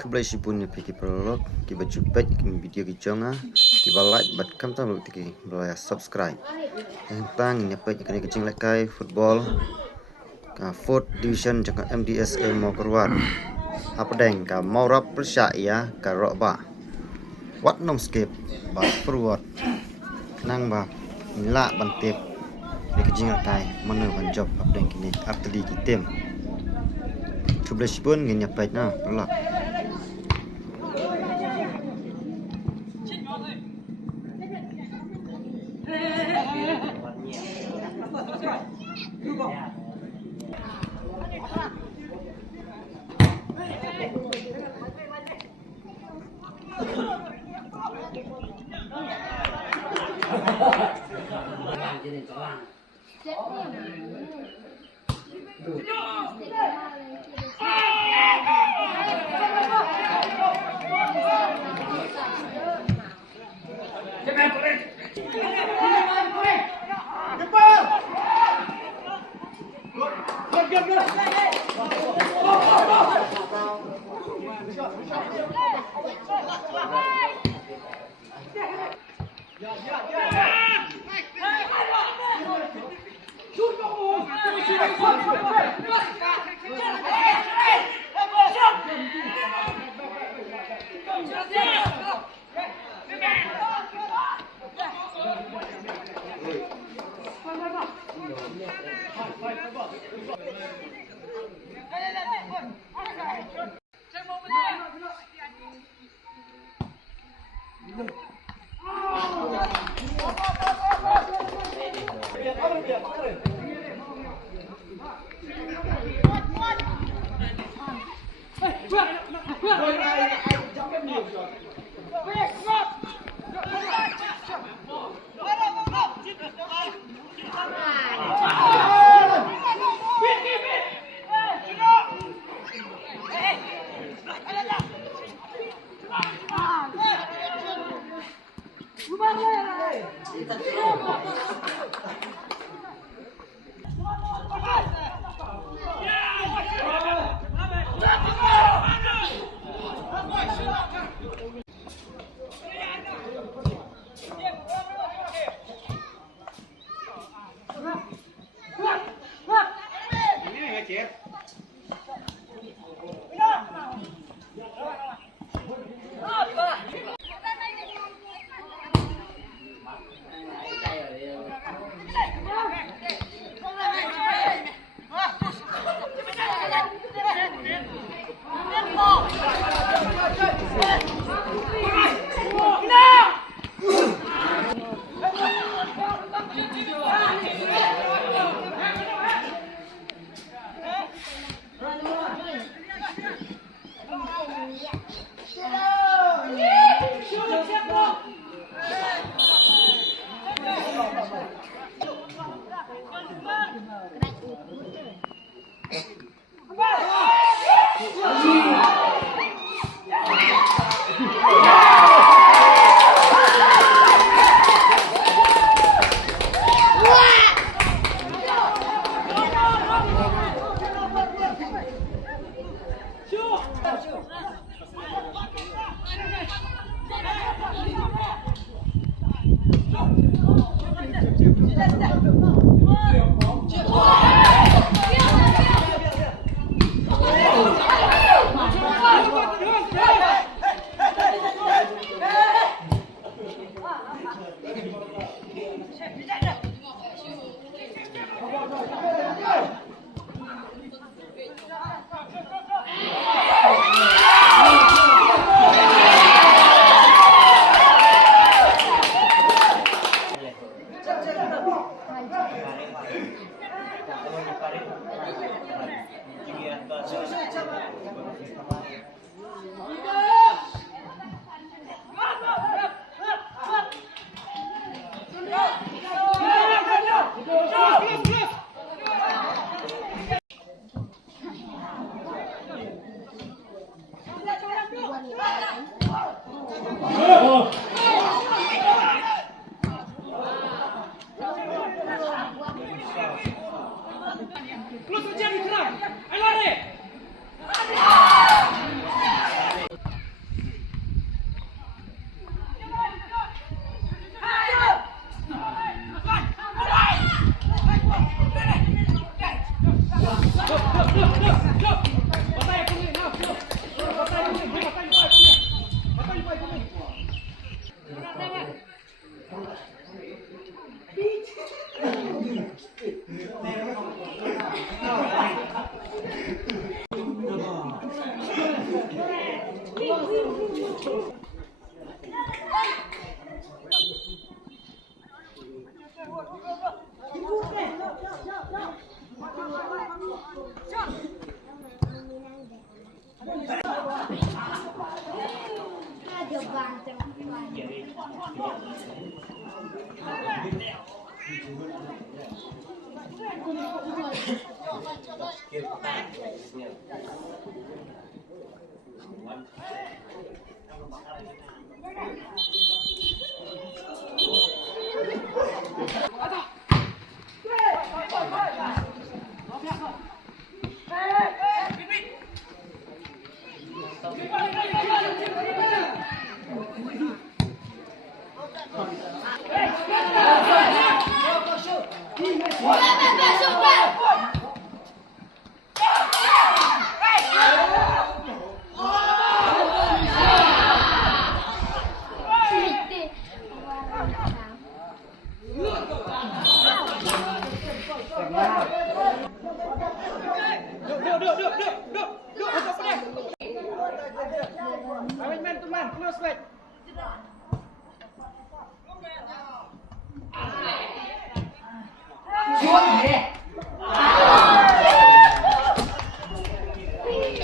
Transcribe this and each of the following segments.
Keblai si pun pergi pelok, kita jumpa di video kita kita like, bat kam tahu tiki, boleh subscribe. Tentang ini apa yang kecing lekai football, fourth division jangan MDSA mau keluar. Apa deng, ka mau rap persya ya, ka roba. What nom skip, ba forward, nang ba, nila bantip. Ini kecing lekai, mana ban job apa deng kini artili kitem. Keblai si pun ini apa na pelok.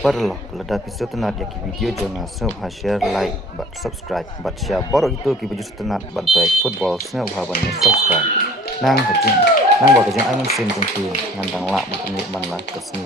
Perlah pelada episode tenat ya ki video jangan ha share like but subscribe but share baru itu ki baju tenat ban baik football snap ha ban subscribe nang kajing nang ba kajing ai mun sim tung tu nang dang la mun man la kasni